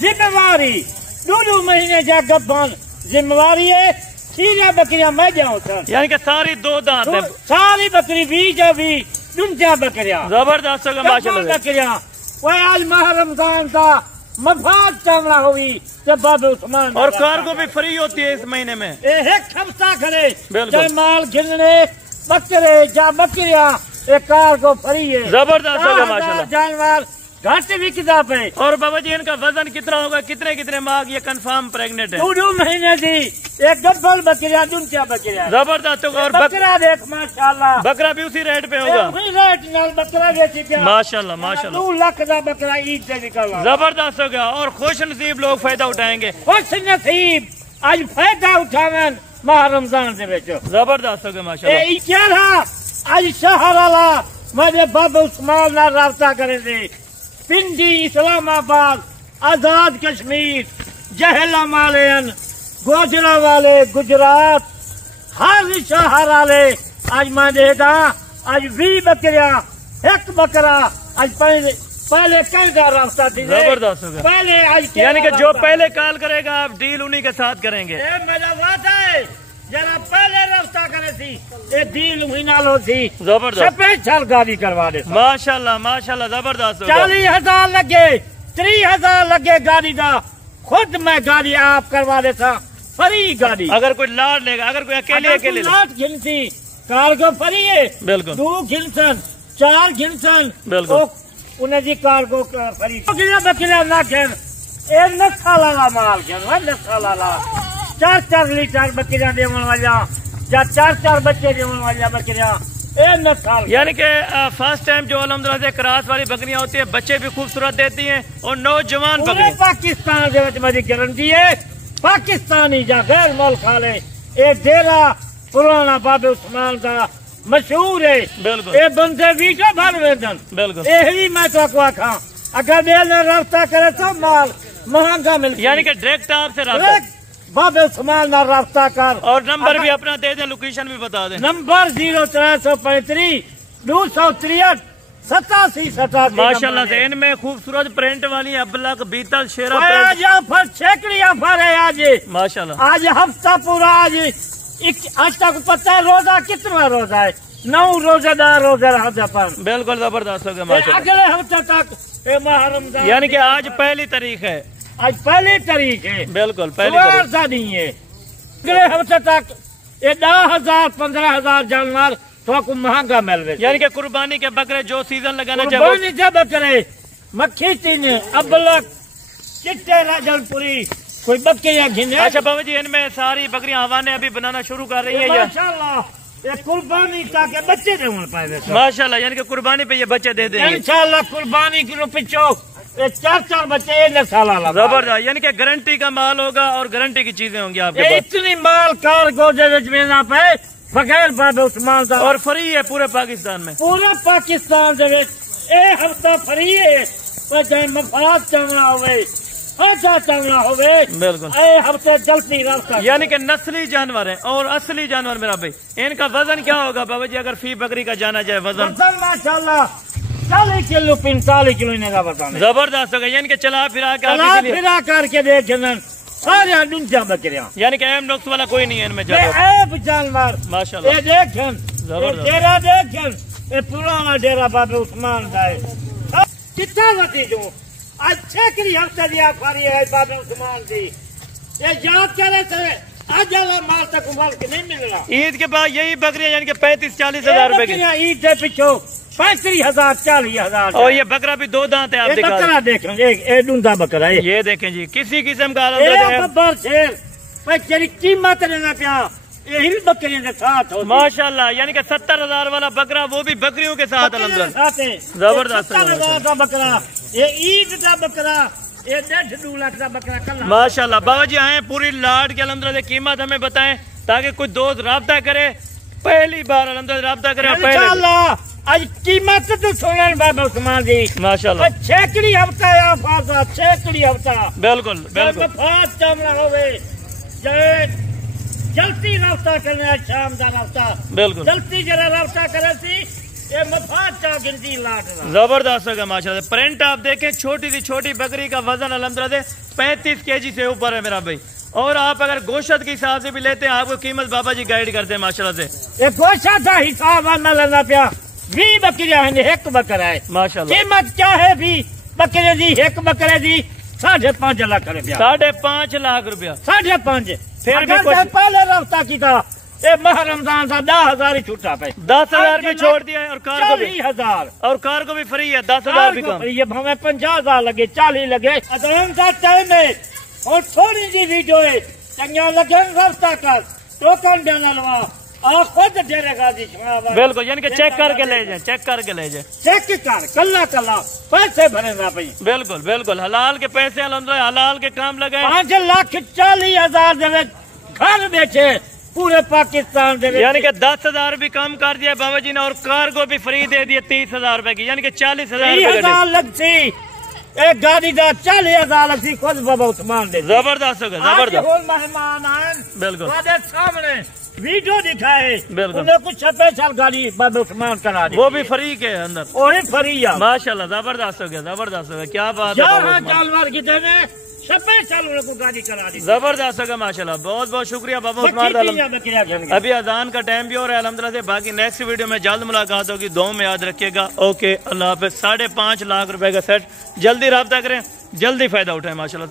जिम्मेवारी 2 महीने जा गब्बन जिम्मेवारी है। खीरिया बकरियां मैं जाऊं सर, यानी कि सारी 2 दांत है, सारी बकरी 20 दुनिया बकरियां जबरदस्त होगा माशाल्लाह बकरियां। वो आज माह रमजान का मफाद चमड़ा हुई तो बाबे उस्मान और कार्गो भी फ्री होती है इस महीने में। एक हफ्ता खड़े बिल्कुल माल गिनने बकरे या बकरियां एक कार्गो फ्री है। जबरदस्त होगा माशाल्लाह। जानवर घाटे भी किताब है। और बाबा जी इनका वजन कितना होगा, कितने माह ये कंफर्म प्रेग्नेंट है? 2 महीने की एक गब्बल बकरियां दुनिया बकरियां जबरदस्त होगा। और बकरा देख माशाल्लाह, बकरा भी उसी रेट पे होगा रेट नाल बकरा बेची क्या माशाल्लाह माशाल्लाह। 2 लाख का बकरा ईद से निकला जबरदस्त हो गया और खुश नसीब लोग फायदा उठाएंगे। खुश नसीब आज फायदा उठावन माह रमजान से बेचो। जबरदस्त हो गया माशाल्लाह। क्या रहा आज शहर वाला मेरे बाबा उस्मान ना राब्ता करे थे। पिंडी, इस्लामाबाद, आजाद कश्मीर, जहला मालेन, गोजरा वाले, गुजरात, हर शहर वाले आज मैं देखा आज 20 बकरियां एक बकरा आज पहले कल का रास्ता थी। जबरदस्त हो गया। पहले आज यानी कि जो पहले कॉल करेगा आप डील उन्हीं के साथ करेंगे। मेरा वादा है जरा पहले रास्ता करे थी ये डील महीना लो थी। जबरदस्त सफेद छल गाड़ी करवा दे माशाल्लाह माशाल्लाह। जबरदस्त हो गया। 40,000 लगे 30,000 लगे गाड़ी का, खुद मैं गाड़ी आप करवा देता फ्री गाड़ी। अगर कोई लाड लेगा, अगर कोई अकेले लाट घिनसी कार को फ्री है। बिल्कुल 2 घिनसन 4 घिनसन बिल्कुल उन्हें जी कार को फ्री। बकरिया ना खेल ए नखा लाला माल खेल नखा लाला 4 लीटर बकरियां देवन वाला या 4 बच्चे देवन वाला बकरियां ए नखा। यानी कि फर्स्ट टाइम जो अल्हम्दुलिल्लाह से क्रास वाली बकरियां होती है बच्चे भी खूबसूरत देती हैं और नौजवान बकरी पाकिस्तान के मेरी गारंटी है। पाकिस्तानी जा गैर मुल्क वाले एक डेरा पुराना बाबे उस्मान का मशहूर है। बिल्कुल ये बंदे वीटो भर वेदन बिल्कुल यही मैं तो आखा अगर मेरे रास्ता करे तो माल महंगा मिलता। यानी कि डायरेक्ट आपसे रास्ता बाबे उस्मान ना रास्ता कर। और नंबर भी अपना दे दें, लोकेशन भी बता दें। नंबर 0335 263 87 माशाल्लाह से इनमें खूबसूरत प्रिंट वाली अबलक बीतल शेरा पर छेकड़ियां भर है आज माशाल्लाह। आज हफ्ता पूरा आज तक पता है रोजा कितना रोजा है 9 रोजेदार रोजा रहा पर। बिल्कुल जबरदस्त हो गया माशाल्लाह। अगले हफ्ते तक माह रमजान यानी कि आज पहली तारीख है। आज पहली तारीख है। बिल्कुल पहली तारीख नहीं है। अगले हफ्ते तक ये 10,000 15,000 जानवर तो आपको महंगा मिल रहे। यानी कि कुर्बानी के बकरे जो सीजन लगाना चाहिए बकरे मक्खी तीन अबलक चिट्टे राजनपुरी कोई बकरियां घिने। अच्छा बाबा जी इनमें सारी बकरियां हवाने अभी बनाना शुरू कर रही है माशाल्लाह। ये कुर्बानी ताकि बच्चे दे पाए माशाल्लाह। यानी कि कुर्बानी पे ये बच्चे दे देंगे इंशाल्लाह। कुर्बानी के पिछो 4 बच्चे जबरदस्त। यानी कि गारंटी का माल होगा और गारंटी की चीजें होंगी आपके पास। इतनी माल कार्गो जमीना पे बगैर बाबे उस्मान का और फ्री है पूरे पाकिस्तान में। पूरे पाकिस्तान हफ्ता फ्री है। चाहे मफाद चलना हो चलना हो बिल्कुल हफ्ते चलती रास्ता। यानी कि नस्ली जानवर है और असली जानवर मेरा भाई। इनका वजन क्या होगा बाबा जी अगर फी बकरी का जाना जाए वजन? माशाल्लाह 40 किलो 45 किलो इनका बताना जबरदस्त होगा। यानी कि चला फिरा करके देख सारे दुनिया बकरियां। यानी कि अहम नुक्स वाला कोई नहीं है इनमें जानवर माशाल्लाह। ये देखें डेरा देखें ये पुराना डेरा बाबे उस्मान का है। कितना वती जो आज छेकड़ी हफ्ता दिया फारी है बाबे उस्मान की ये याद करे थे आज माल तक माल के नहीं मिल रहा। ईद के बाद यही बकरियां यानी कि 35-40 हजार रुपए की ईद के पिछो 35,000 40,000। और ये बकरा भी 2 दांत है। आप बकरा देखें डूंगा बकरा है ये देखें जी किसी किस्म का तेरी कीमत लेना पिया यही भी बकरियों के साथ हो माशाल्लाह। यानी कि 70,000 वाला बकरा वो भी बकरियों के साथ जबरदस्त 70,000 का बकरा ये ईद का बकरा ये 1.5-2 लाख का बकरा कल माशाल्लाह। बाबा जी आए पूरी लाड के अल्हम्दुलिल्लाह कीमत हमें बताएं ताकि कोई दोस्त राब्ता करे पहली बार अल्हम्दुलिल्लाह राब्ता करे। आज कीमत तो सुनन बाबा उस्मान जी माशाल्लाह। छेकड़ी हफ्ता या फासा छेकड़ी हफ्ता बिल्कुल बिल्कुल फास चमड़ा होवे जल्दी रास्ता करने शाम का रास्ता बिल्कुल जल्दी जरा रास्ता करे सी یہ مفاد چاہ گنتی لاٹ رہا زبردست ہوگا ماشاءاللہ. پرنٹ آپ دیکھیں چھوٹی سی چھوٹی بکری کا وزن الحمدللہ 35 kg سے اوپر ہے میرا بھائی. اور آپ اگر گوشت کے حساب سے بھی لیتے ہیں آپ کو قیمت بابا جی گائیڈ کرتے ہیں ماشاءاللہ سے. یہ گوشت کا حساب آنا لینا پیا 20 بکریاں ہیں ایک بکرا ہے ماشاءاللہ. قیمت کیا ہے بھی بکرے دی ایک بکرے دی 5.5 لاکھ روپیہ 5.5 لاکھ روپیہ 5.5. پھر بھی اگر کچھ پہلے رابطہ کی تھا یہ ماہ رمضان سے 10,000 ہی چھوٹا پہ 10,000 بھی چھوڑ دیا ہے اور کار کو بھی 40,000 اور کار کو بھی فری ہے 10,000 بھی کم. یہ ہمیں 50,000 لگے 40 لگے اذان کا ٹائم ہے اور تھوڑی سی ویڈیو ہے چنگا لگے رابطہ کر ٹوکن دینا لوا آپ خود ڈیرے غازی شمار بالکل یعنی کہ چیک کر کے لے جائیں چیک کر کے لے جائیں چیک کر کلا کلا پیسے بھرے نہ پئی بالکل بالکل حلال کے پیسے الحمدللہ حلال کے کام لگے 5,40,000 دے گھر بیٹھے پورے پاکستان دے یعنی کہ 10,000 بھی کم کر دیا بابا جی نے اور کار کو بھی فری دے دیا 30,000 روپے کی یعنی کہ 40,000 روپے 30,000 لگتی ایک گاڑی دا 40,000 لگتی خود بابا عثمان دے زبردست ہوگا زبردست آج مہمان آئیں بالکل ہمارے سامنے ویڈیو دکھائے بالکل. انہیں کچھ اسپیشل گاڑی بابا عثمان کرا دی وہ بھی فری کے اندر وہی فری ہے ماشاءاللہ زبردست ہو گیا زبردست ہو گیا کیا بات ہے بابا جہاں عثمان. جانور کی دینے اسپیشل انہیں کو گاڑی کرا دی زبردست ہوگا ماشاءاللہ بہت بہت شکریہ بابا عثمان. ابھی اذان کا ٹائم بھی ہو رہا ہے الحمدللہ سے باقی نیکسٹ ویڈیو میں جلد ملاقات ہوگی دعاؤں میں یاد رکھیے گا. اوکے اللہ حافظ. 5.5 لاکھ روپے کا سیٹ جلدی رابطہ کریں جلدی فائدہ اٹھائیں ماشاءاللہ سے.